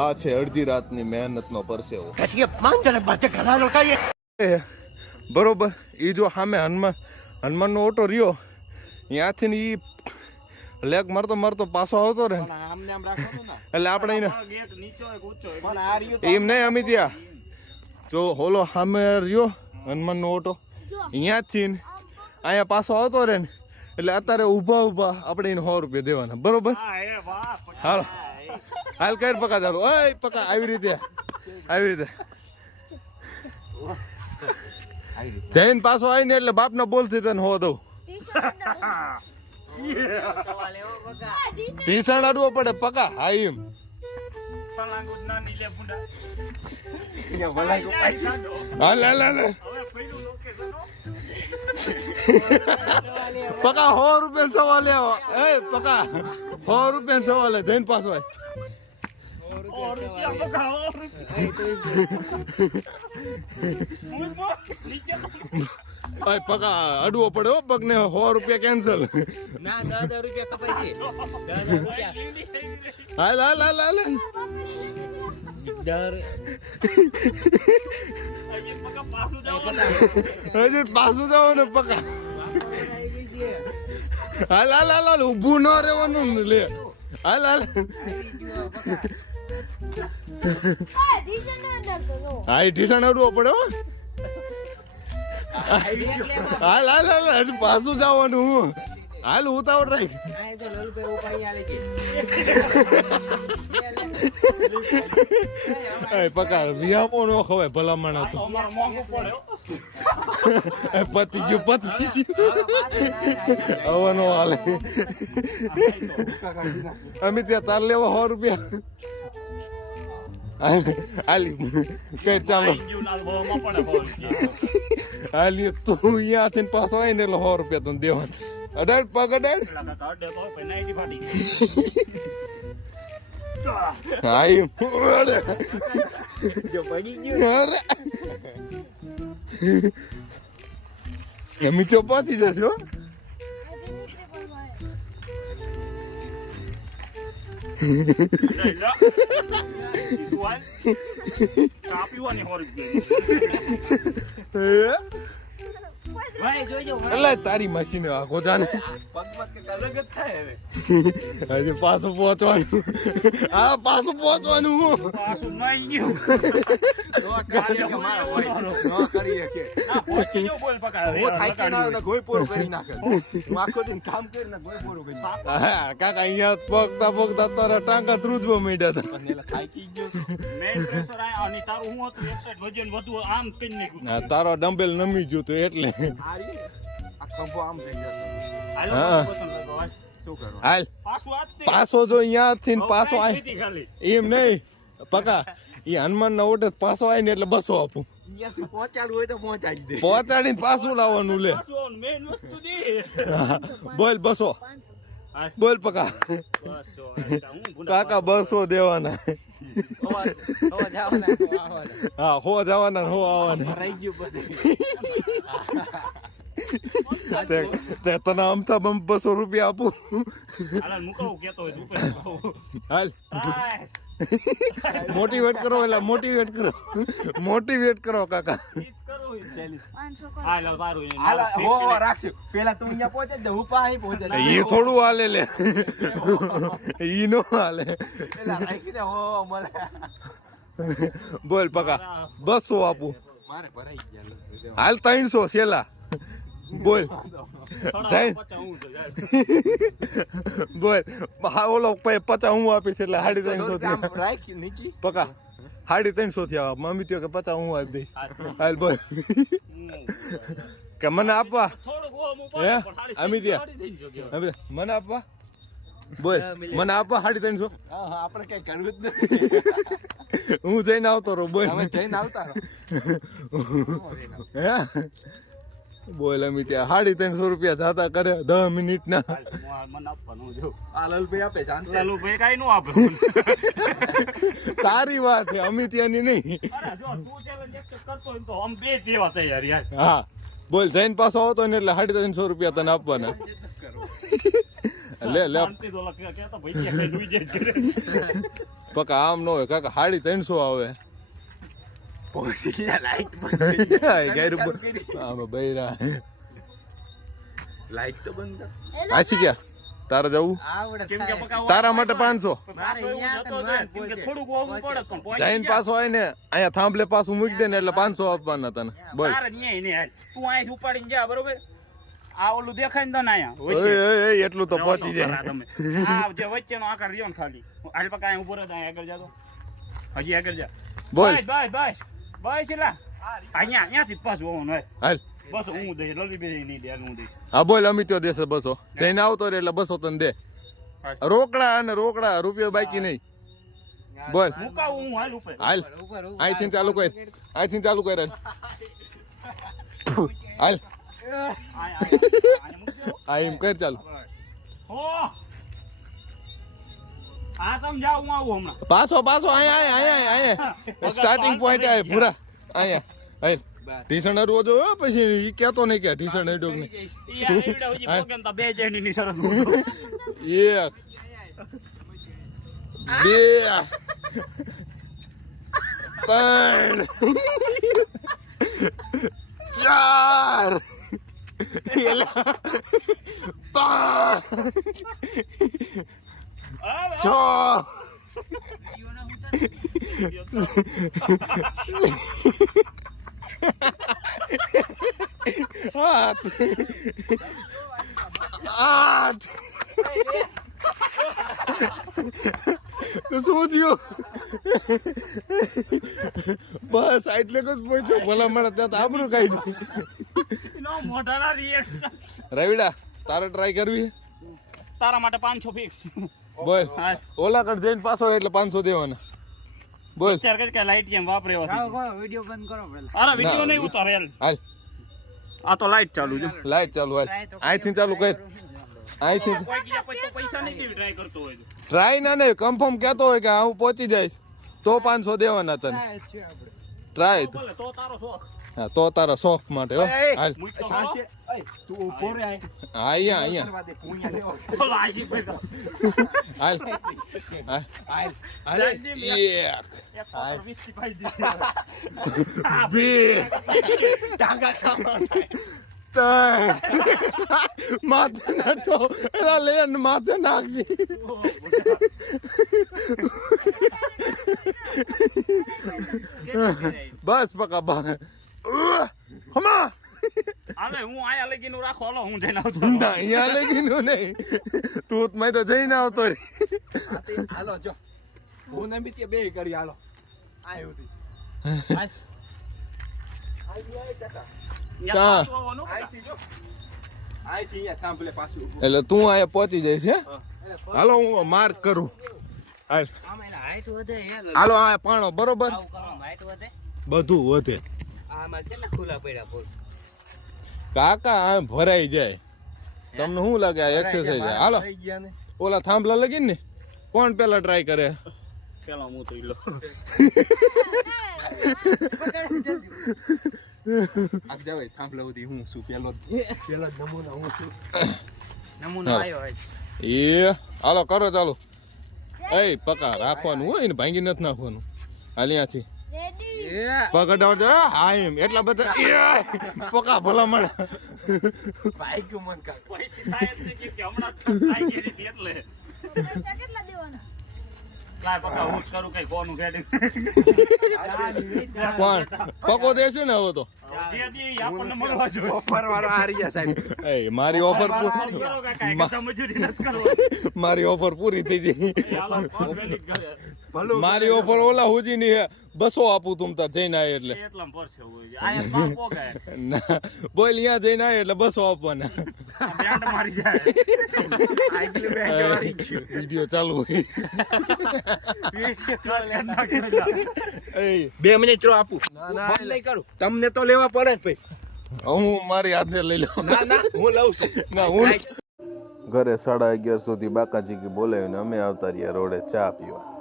આ છે અડધી રાતની મહેનતનો પરસેવો. બરોબર. એ જો સામે હનુમાનનો ઓટો રહ્યો ત્યાંથી ને એ લેગ મારતો પાછો આવતો રે એટલે આપણે એમ નહીં અમી ત્યાં જો હોલો સામે રહ્યો હનુમાનનો ઓટો અહીંયાથી અહીંયા પાછો આવતો રે ને એટલે અત્યારે ઊભા આપણે એને 100 રૂપિયા દેવાના. બરોબર. હાલો હાલ કઈ પકા ચાલો. ઓય પકા આવી રીતે જૈન પાછો આવીને એટલે બાપના બોલથી તને હો દઉં. ટીસણ અડવો પડે પકા. હા એમ પકા 100 રૂપિયા સવાલ લેવો. એ પકા 100 રૂપિયા સવાલ જૈન પાછો હોય. પકા અડવો પડે હો પગ ને. 100 રૂપિયા કેન્સલ. હાલ હજી પાછું જાવ ને પકા. હાલ ઊભું ન રહેવાનું ને લે. હાલ હા ઢીસણ અડવો પડે હો. હાલ હજી પાછું જવાનું હું. હાલ ઉતાવળ રાખ. પકા વિયાપો નો ખવાય ભલામણ હતું. પતી ગયું હવે નો હાલે. અમે ત્યાં તાર લેવા 100 રૂપિયા હાલી કઈ ચાલો હાલી તું અહીંયાથી પાછો આવી ને એટલે 100 રૂપિયા તને દેવાનું. અડાડ પગ અડાડ. એમ તો પહોંચી જશો. તારી મશીન આખો જાને હજી પાછું પહોંચવાનું. હા પાછું પહોંચવાનું. કાકા અહીંયા પગતા તારા ટાંકા ધ્રુજવા માંડ્યા હતા. તારો ડમ્બેલ નમી ગયો તો એટલે. હાલ પાછો જો અહીંયાથી પાછો એમ નહીં પકા. એ હનુમાન ના ઓટે પાછો આવી ને એટલે બસો આપું. પહોંચાડીને પાછું લાવવાનું લે. બોલ બસો. બોલ પકા. કાકા 200 દેવાના. હા હો જવાના હો આવવાના. તને અમથા 200 રૂપિયા આપું. હાલ મોટિવેટ કરો એટલે મોટિવેટ કરો કાકા. એ થોડું હાલે લે. ઈ નો હાલે. બોલ પકા 200 આપું. હાલ 300 છેલ્લા. બોલ બોલ ઓલો 50 હું આપીશ એટલે 350 પકા 350 થી આવા. મમ્મી કે 50 હું આપી દઈશ. હાલ બોલ કે મને આપવા. હે અમી ત્યાં મને આપવા. બોલ મને આપવા 350. આપણે કઈ કરવું જ નથી. હું જઈને આવતો રહું. બોલ જઈને આવતા હે બોલ અમી ત્યાં 350 રૂપિયા જાતા કરે 10 મિનિટ ના. તારી વાત છે અમી ત્યાંની નહીં. હા બોલ જઈને પાછો આવતો ને એટલે 350 રૂપિયા તને આપવાના. લે પકા આમ ન હોય કાકા 350 આવે લાઈટ તો બંધ આસી ગયા તારે જવું તારા માટે 500 જઈને પાછો હોય ને અહીંયા થાંભલે પાછું મૂકી દે ને એટલે 500 આપવાના તને બોલ તું અહીં ઉપાડીને જા બરોબર આ ઓલું દેખાય ને તને અહીંયા એટલું તો પહોંચી જાય આ જે વચ્ચેનો આકાર રહ્યો ને ખાલી આલ પકા અહીં ઉભો રહે આગળ જા તો હજી આગળ જા બોલ બસ એલા અહીંયા અહીંયાથી પાછું હોવાનું હોય હાલ બસ હું દઈશ લલી બે નહીં દે હું દઈશ હા બોલ અમિત્યો દેશે 200 જઈને આવતો રે એટલે 200 તને દે રોકડા અને રોકડા રૂપિયો બાકી નહીં બોલ મુકાવ હું હાલ ઉપર હાલ અહીંથી ચાલુ કર હાલ આ એમ કર ચાલુ હો આ તમ જાવ હું આવું હમણાં પાછો અહીંયા સ્ટાર્ટિંગ પોઈન્ટ આવે પૂરા અહીંયા હાલ ટીશન હરવો જો પછી ઈ કહેતો નહીં કે ટીશન હેડોગ ને ઈ આ એવડા હોજી પોકેન તો બે જેની ની શરત એક બે ત્રણ ચાર પાંચ છ આઠ તો શું થયું બસ એટલે જ પહોંચ્યો ભલા મળે ત્યાં આબરું કાઢ્યું નો મોઢાના રિએક્શન રવિડા તારે ટ્રાય કરવી તારા માટે 500 ફિક્સ બોલ ઓલા કર જઈને પાછો એટલે 500 દેવાના બોલ વિચાર કર કે લાઈટ કેમ વાપરે એવો વિડિયો બંધ કરો પહેલા અરે વિડિયો નહીં ઉતારે હાલ આ તો લાઈટ ચાલુ છે લાઈટ ચાલુ હાલ અહીંથી ચાલુ કર અહીંથી કોઈ કીધા પછી પૈસા નહીં કેવી ટ્રાય કરતો હોય ટ્રાય ના નહીં કન્ફર્મ કહેતો હોય કે હું પહોંચી જઈશ તો 500 દેવાના તને ટ્રાય ભલે તો તારો શોખ હા તો તારા શોખ માટે હો હાલ તું ઉભો રે અહીંયા બોલો આશી પૈસા હાલ હાલ એક બે ત્રણ માથે નાખો એલા લેન માથે નાખજી બસ પકા બા હમા હાલે હું આયા લગીનું રાખો હાલો હું જઈને આવતો ના અહીંયા લગીનું નહીં તું મેં તો જઈને આવતો રે હાલો જો હું ને બી બે કરી હાલો આયો થી ચા એટલે તું અહીંયા પહોંચી જઈશ હે હાલો હું માર્ક કરું હાલ હાલો આ પાણો બરોબર બધું વધે કાકા આ ભરાઈ જાય તમને શું લાગે આ એક્સરસાઇઝ હાલો ઓલા થાંભલા લગીને ને કોણ પેલા ટ્રાય કરે પેલા હું તો ઈલો આપ જાવ થાંભલા ઉધી હું શું પેલો નમૂના હું છું નમૂનો આવ્યો એ હાલો કરો ચાલો એ પકા રાખવાનું હોય ને ભાંગી નથી નાખવાનું હાલ્યાથી પગ અડાવજો હા એમ એટલા બધા પકા ભલા મળે ભાઈ ગયું મન કા પૈસા થાય જ નહીં કે હમણાં ટ્રાય કરી હતી એટલે કેટલા દેવાના લાય પકા હું કરું કઈ કોનું ફેડિંગ પણ પકો દેશે ને હવે તો જે દી આપણને મળવા જોઈએ ઓફર વાળો આ રહ્યા સાહેબ એ મારી ઓફર કરો કાકા કે મજૂરી નથી કરવાની મારી ઓફર પૂરી થઈ ગઈ હાલો કોણ વેલિડ કરે મારી ઓફર ઓલા હુજી ની હે 200 આપું તુમ તાર જઈને આય એટલે એટલામાં પડશે હોય આયા બાપ પોગાય ના બોલ અહીંયા જઈને આય એટલે 200 આપવાના બેન્ડ મારી જાય આગલી બેંક વાળી વિડિયો ચાલુ હોય એ 2 મિનિટ રો આપું ના નહીં કરું તમને તો લેવા પડે ને ભાઈ હું મારી હાથે લઈ લઉં ના હું લઉં છું ના હું ઘરે 11:30 સુધી બાકાજી કે બોલાવીને અમે આવતા રહ્યા રોડે ચા પીવા